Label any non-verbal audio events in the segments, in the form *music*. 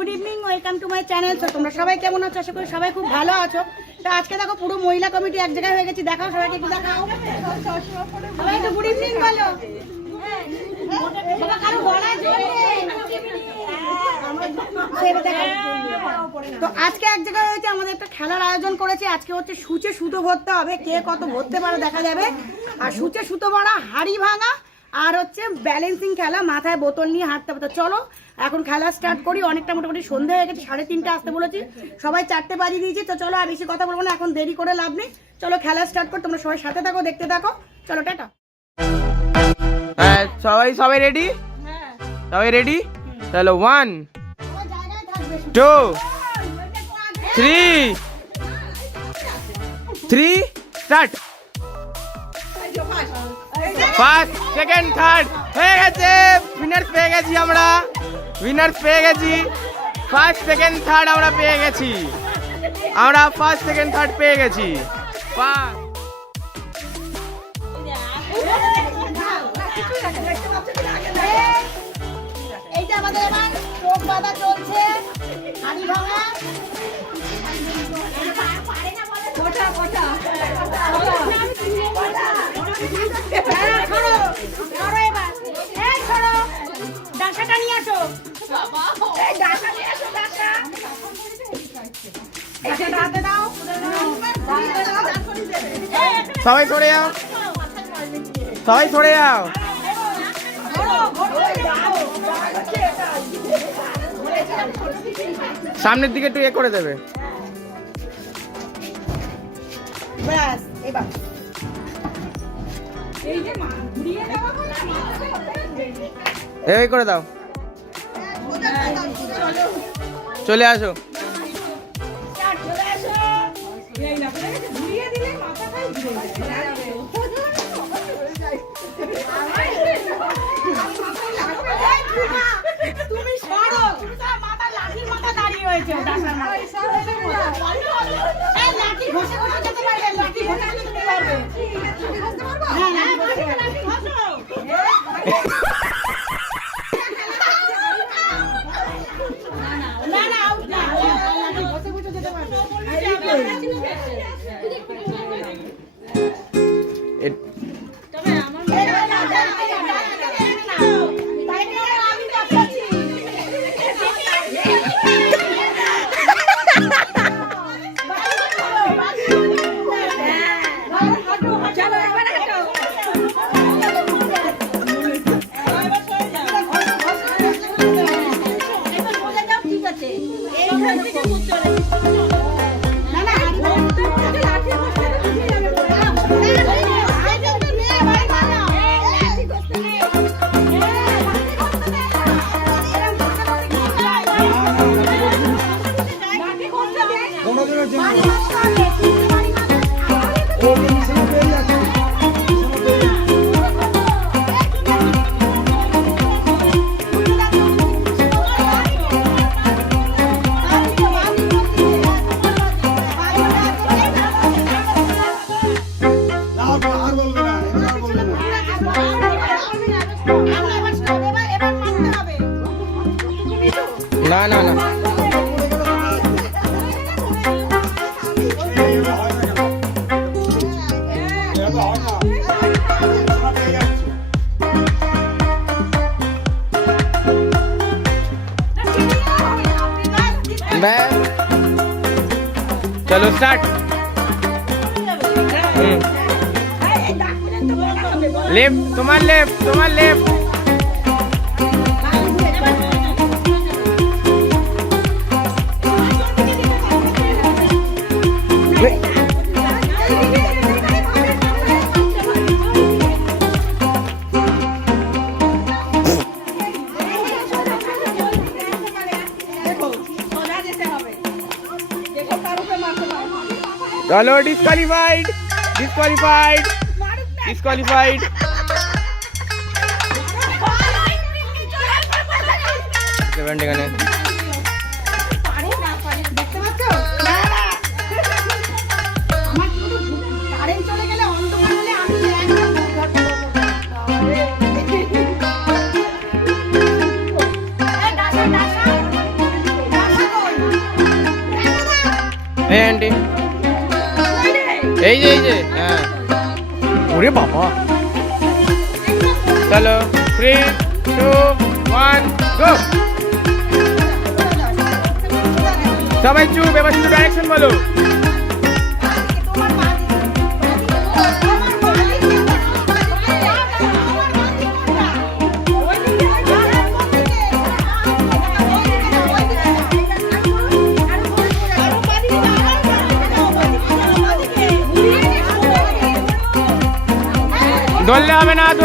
Good evening welcome to my channel তো তোমরা সবাই কেমন আছো? আশা করি সবাই খুব ভালো আছো। তো আজকে দেখো পুরো মহিলা কমিটি এক জায়গায় হয়ে গেছি। দেখাও সবাইকে একটু দেখাও। সবাই তো গুড ইভিনিং বলো। তো আজকে এক জায়গায় হয়েছে, আমাদের একটা খেলার আয়োজন করেছে। আজকে হচ্ছে সূচে সুতো ভরতে হবে। কে কত ভরতে পারে দেখা যাবে। আর সূচে সুতো ভরা হাড়ি ভাঙা আর হচ্ছে ব্যালেন্সিং খেলা। মাথায় বোতল নিয়ে হাঁটতে হবে। তো চলো এখন খেলা স্টার্ট করি অনেকটা মোটামুটি সন্ধে হয়ে গেছে সাড়ে তিনটে আসতে বলেছি। সবাই চারটে বাজিয়ে দিয়েছি তো চলো আর বেশি কথা বলব না এখন দেরি করে লাভ নেই। চলো খেলা স্টার্ট কর তোমরা সবাই সাথে থাকো দেখতে থাকো। চলো টাটা। হ্যাঁ সবাই সবাই রেডি সবাই রেডি চলো one two three three start first second third হয়ে গেছে উইনার্স পেয়ে গেছি আমরা। উইনার্স পেয়ে গেছি। ফার্স্ট সেকেন্ড থার্ড আমরা পেয়ে গেছি। আমরা ফার্স্ট সেকেন্ড থার্ড পেয়ে গেছি। এইটা ধরো, ডাঁটাটা নিয়ে আসো। এই ডাঁটা নিয়ে আসো, সবাই সরে যাও সবাই সরে যাও। সামনের দিকে একটু এ করে দেবে ব্যাস, এবার। এই করে দাও। চলে আসো। তুমি সরো। মাথা লাঠির দাঁড়িয়ে হয়েছে চলো স্টার্ট লেফট তোমার লেফট তোমার চলো ডিসকোয়ালিফাইড ডিসকোয়ালিফাইড ডিসকোয়ালিফাইড এখানে। দেখতে পাচ্ছ এই যে এই যে হ্যাঁ। ওরে বাবা। চলো থ্রি টু ওয়ান গো সবাই চুপ এবার শুধু ডাইরেকশন বলো।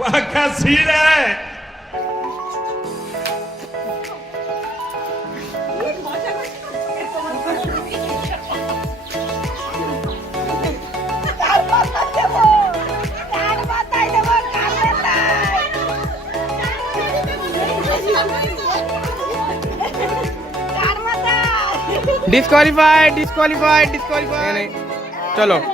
वाह क्या सीन है। डिस्कालीफाइड डिस्कालीफाइड डिस्कालीफाइड चलो।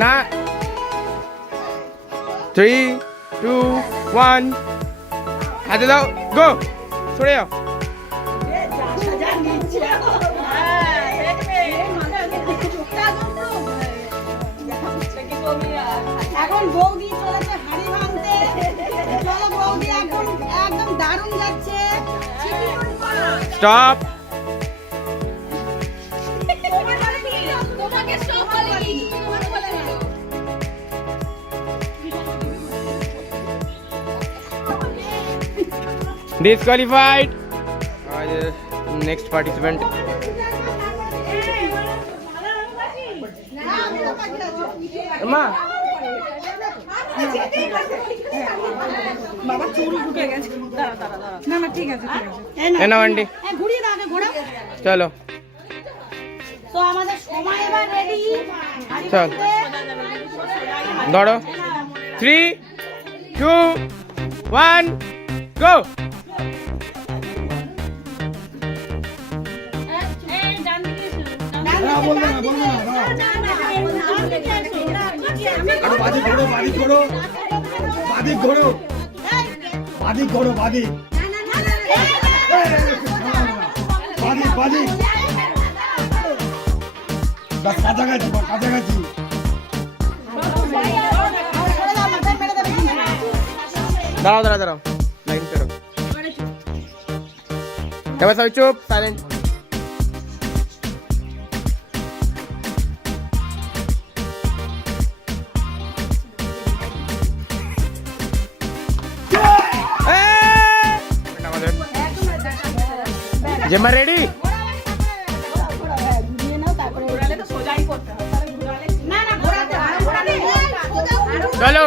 না। থ্রি টু ওয়ান হাতে দাও গো সরে যাও। এখন বৌদি চলেছে হাড়ি ভাঙতে। চলো বৌদি একদম একদম দারুণ যাচ্ছে। স্টপ ডিসকোয়ালিফাইড নেক্সট পার্টিসিপেন্ট মা। বাবা চুল ঢুকে গেছে। দাঁড়া দাঁড়া দাঁড়া। না না ঠিক আছে ঠিক আছে। আন্টি। হ্যাঁ ঘুরিয়ে দাও আগে ঘোরা চলো। তো আমাদের সময় এবার রেডি চল। ধরো। থ্রি টু ওয়ান গো না বলবে না বলবে না বাদিক ঘোরো বাদিক ঘোরো বাদিক ঘোরো বাদিক ঘোরো বাদিক বাদিক বাস কাছাকাছি কাছাকাছি দাঁড়াও দাঁড়াও দাঁড়াও। লাইন করো এবার সবাই চুপ সাইলেন্ট জেম্মা রেডি চলো।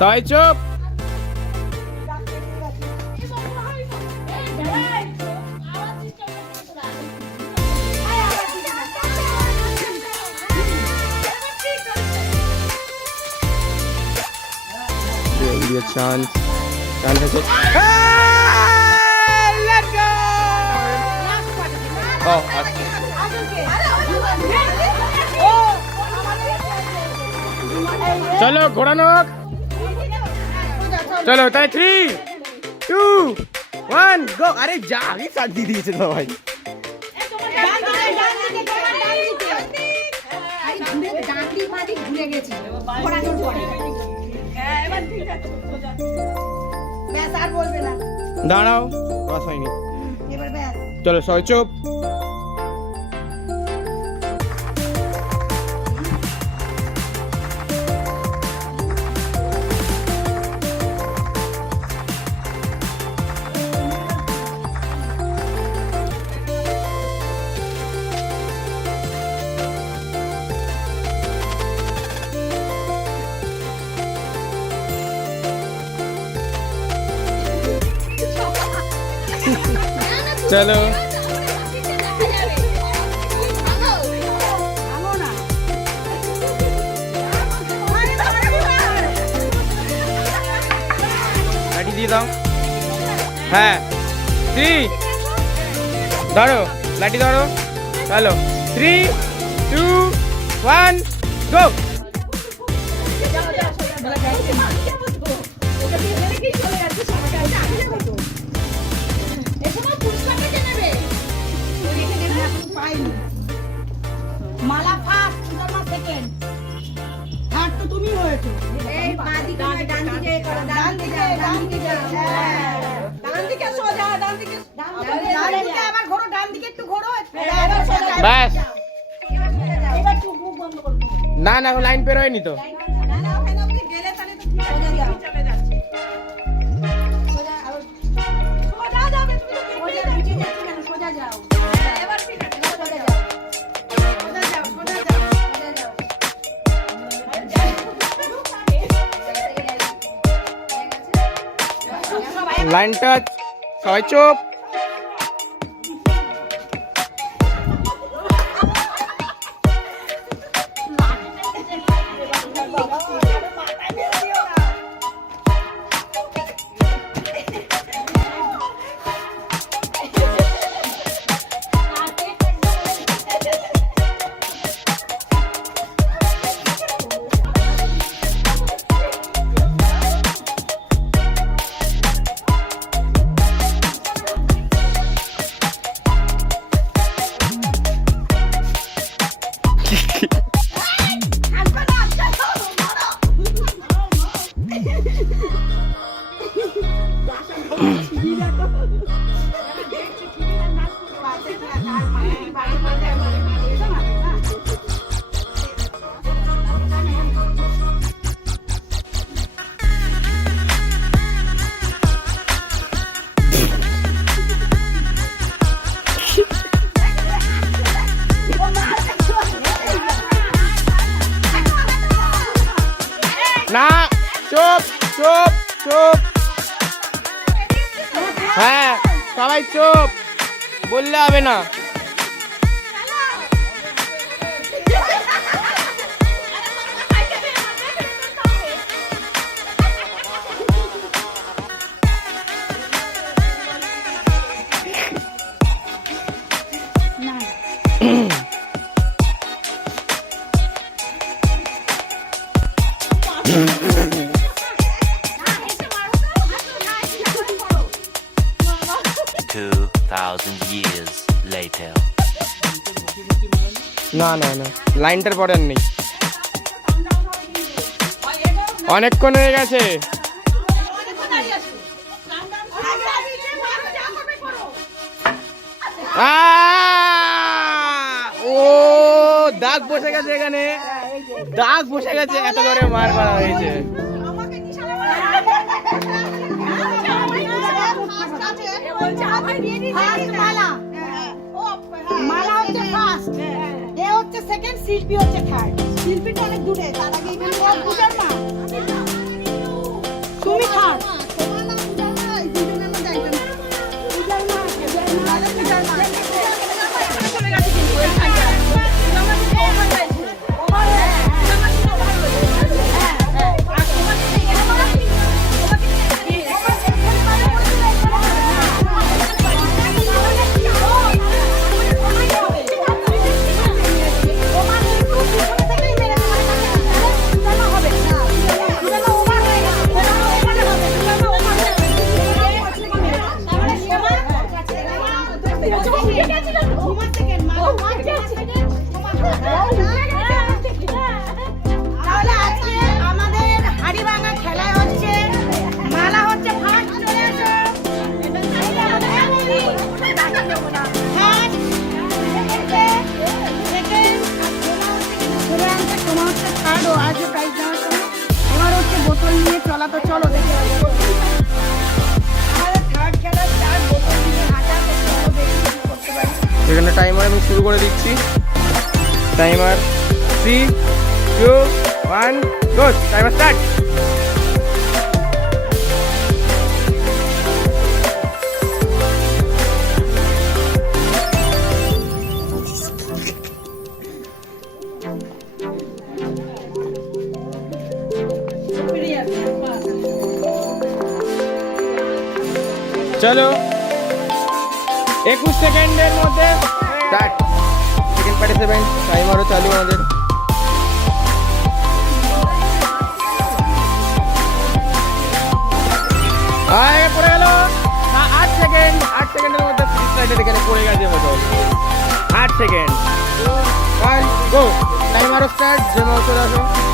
Tights up! There will be a chance. Chance has it. Ah! Let go! Oh, okay. চলো ঘোরানো চলো তাই থ্রি টু ওয়ান গো আরে যা আমি কাট দিয়ে দিয়েছে ভাই। দাঁড়াও চলো সবাই চোপ। চলো। কাটি দিয়ে দাও। হ্যাঁ। থ্রি। ধরো। লাঠি ধরো। চলো। Three two one go. ব্যাস। না না লাইন পেরোয়নি তো। লাইনটা সবাই চোপ। করলে হবে না। Two detail. না না না, লাইনটার পরে আর নেই অনেকক্ষণ হয়ে গেছে! ও, দাগ বসে গেছে এখানে দাগ বসে গেছে, এত করে মার করা হয়েছে First মালা। মালা হচ্ছে ফার্স্ট এ হচ্ছে সেকেন্ড শিল্পী হচ্ছে থার্ড শিল্পীটা অনেক দূরে তার আগে এখানে মা চলা দেখে। এখানে টাইমার আমি শুরু করে দিচ্ছি timer three two one go timer start চলো। একুশ সেকেন্ডের মধ্যে স্টার্ট। সেকেন্ড পার্টিসিপেন্ট টাইমারও চালু আমাদের। আয় পড়ে গেল। আ- আট সেকেন্ড। আট সেকেন্ডের মধ্যে ফ্রি এখানে পড়ে গেছে বোতল আট সেকেন্ড। গো টাইমারও স্টার্ট জন্য চলে আসো।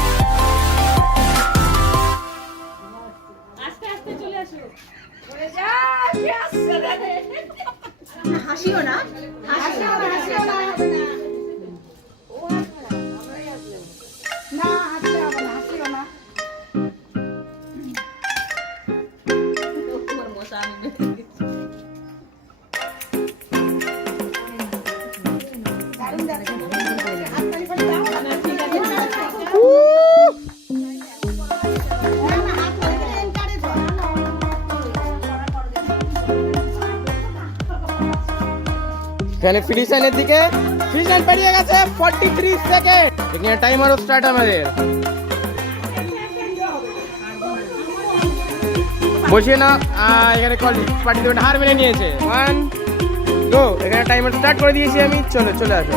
এখানে ফিনিশ লাইনের দিকে। ফিনিশ লাইন পেরিয়ে গেছে 43 সেকেন্ড এখানে টাইমারও স্টার্ট আমাদের। বসিয়ে না এখানে কল পার্টিসিপেন্ট হার মেনে নিয়েছে। ওয়ান গো এখানে টাইমার স্টার্ট করে দিয়েছি আমি। চলো, চলে আসো।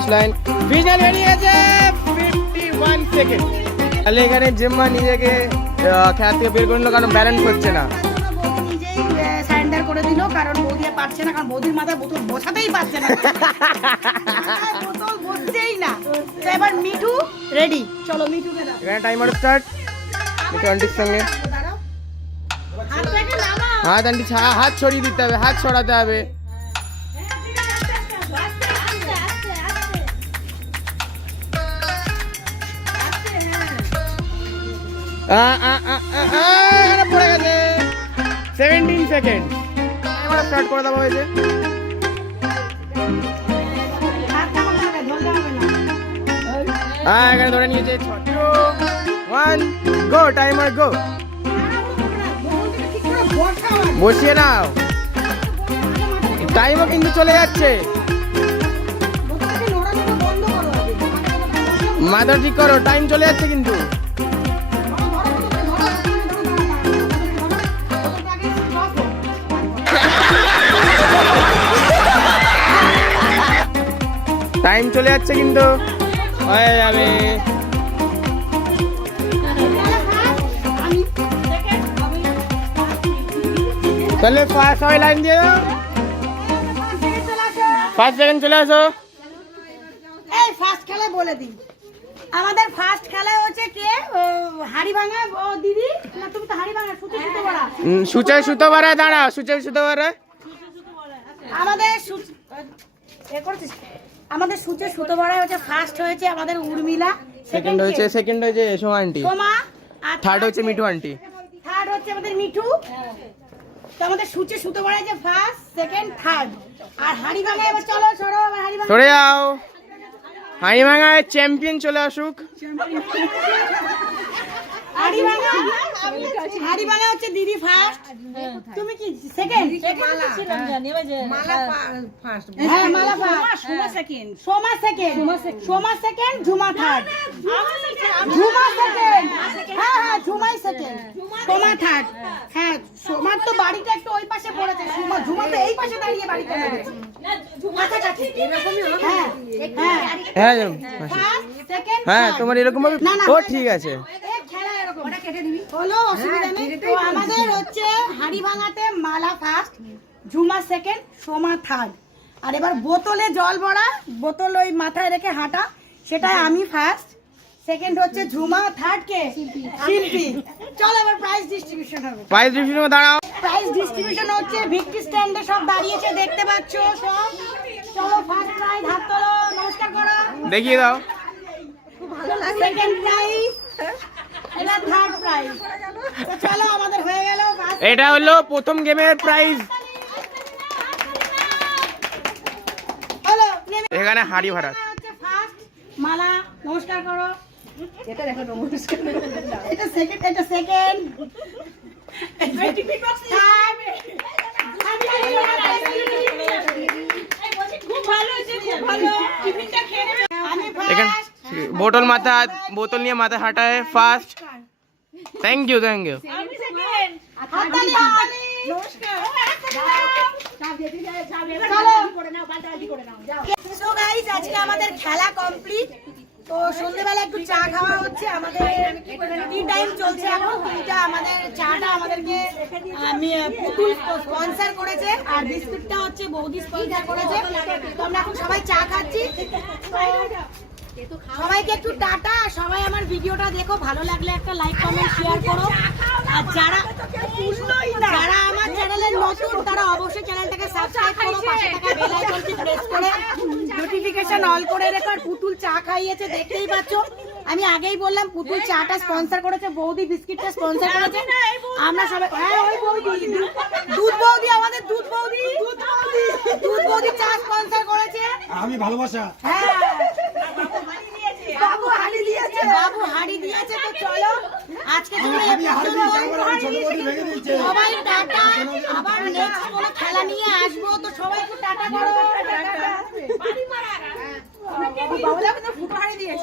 ফিনিশ লাইন ফিনিশ লাইন বেরিয়ে গেছে ফিফটি ওয়ান সেকেন্ড তাহলে এখানে জিম্মা নিজেকে খেলা থেকে বের করে নিল কারণ ব্যালেন্স হচ্ছে না। বৌদি নিজেই সারেন্ডার করে দিল কারণ বৌদি পারছে না কারণ বৌদির মাথায় বোতল বসাতেই পারছে না বোতল বসছেই না তো এবার মিঠু রেডি চলো মিঠুকে এখানে টাইমার স্টার্ট মিঠু আন্টির সঙ্গে। হাত আন্টি হাত ছড়িয়ে দিতে হবে হাত ছড়াতে হবে। পড়ে গেছে সেভেন্টিন সেকেন্ড স্টার্ট করে। হ্যাঁ ধরে ওয়ান গো গো। বসিয়ে নাও টাইমও কিন্তু চলে যাচ্ছে। মাথা ঠিক করো টাইম চলে যাচ্ছে কিন্তু টাইম চলে যাচ্ছে কিন্তু। হয়ে যাবে তাহলে সবাই লাইন দিয়ে দাও। ফার্স্ট সেকেন্ড চলে আসো। এই ফার্স্ট খেলায় বলে দিই। আমাদের ফার্স্ট খেলায় হচ্ছে কে? ও, হাড়ি ভাঙা ও দিদি? না তুমি তো হাড়ি ভাঙা সুতো সুতো বড়া সূচে সুতো বাড়া দাঁড়া সূচে সুতো বাড়া আমাদের সূচ-? আমাদের সূচে সুতো বড়ায় হচ্ছে ফার্স্ট হয়েছে আমাদের উর্মিলা সেকেন্ড হয়েছে সেকেন্ড হয়েছে সোমা আন্টি সোমা আর থার্ড হচ্ছে মিঠু আন্টি থার্ড হচ্ছে আমাদের মিঠু। তো আমাদের সূচে সুতো বড়ায় যে ফার্স্ট সেকেন্ড থার্ড আর হাড়ি ভাঙা এবার চলো সরো এবার হাড়ি ভাঙা। সরে যাও। হাঁড়ি ভাঙায় চ্যাম্পিয়ন চলে আসুক। *laughs* হচ্ছে দিদি ফার্স্ট তুমি কি সেকেন্ড হ্যাঁ Mala first Soma second Soma second Soma second Jhuma third Jhuma second হ্যাঁ হ্যাঁ ঝুমাই সেকেন্ড সোমা থার্ড হ্যাঁ। সোমার তো বাড়িটা একটু ওই পাশে পড়েছে। সোমা ঝুমা তো এই পাশে দাঁড়িয়ে বাড়িতে হ্যাঁ। হ্যাঁ হ্যাঁ। ফার্স্ট সেকেন্ড হ্যাঁ তোমার এরকম ভাবে না, না, ও ঠিক আছে। হলো অসুবিধা নেই। তো আমাদের হচ্ছে হাড়ি ভাঙাতে Mala first Jhuma second Soma third আর এবার বোতলে জল ভরা বোতল ওই মাথায় রেখে হাঁটা সেটাই আমি ফার্স্ট সেকেন্ড হচ্ছে ঝুমা থার্ড কে? শিল্পী। চল এবার প্রাইজ ডিস্ট্রিবিউশন হবে। প্রাইজ ডিভিশনে দাঁড়াও। প্রাইজ ডিস্ট্রিবিউশন হচ্ছে ভিক্টি স্ট্যান্ডে সব দাঁড়িয়েছে দেখতে পাচ্ছ সব। চলো ফার্স্ট প্রাইজ হাত তোলো নমস্কার করো। দেখিয়ে দাও। সেকেন্ড প্রাইজ এটা থার্ড প্রাইজ তো চলো আমাদের হয়ে গেল first এটা হলো প্রথম গেমের প্রাইজ এখানে হাড়ি ভাড়া মালা নমস্কার করো। এটা দেখো নমস্কার। এটা সেকেন্ড এটা সেকেন্ড বোতল মাথা বোতল নিয়ে মাথা হাঁটায় first thank you thank you আজকে আমাদের খেলা কমপ্লিট তো সন্ধ্যেবেলা একটু চা খাওয়া হচ্ছে। আমাদের টি টাইম চলছে এখন। টিটা আমাদের, চাটা আমাদেরকে, আমি পুতুল স্পন্সর করেছে। আর বিস্কুটটা হচ্ছে বৌদি স্পন্সর করেছে। তো আমরা এখন সবাই চা খাচ্ছি। সবাইকে একটু টাটা সবাই আমার ভিডিওটা দেখো ভালো লাগলে একটা লাইক কমেন্ট শেয়ার করো। আর যারা যারা আমার চ্যানেলে নতুন তারা অবশ্যই চ্যানেলটাকে সাবস্ক্রাইব করো পাশে থাকা বেল আইকনটি প্রেস করে। নোটিফিকেশন অল করে রেখো আর পুতুল চা খাইয়েছে দেখতেই পাচ্ছ। আমি আগেই বললাম পুতুল চাটা স্পন্সর করেছে বৌদি বিস্কিটটা স্পন্সর করেছে। আমরা সবাই হ্যাঁ ওই বৌদি। দুধ বৌদি আমাদের দুধ বৌদি। দুধ বৌদি। চা স্পন্সর করেছে। আমি ভালোবাসা। হ্যাঁ। বাবু হাড়ি দিয়েছে। বাবু হাড়ি দিয়েছে তো চলো। আজকে। সবাই টাটা আবার নেক্সট কোনো খেলা নিয়ে আসব তো সবাই একটু টাটা করো। বাবু ফুটো হাড়ি দিয়েছে।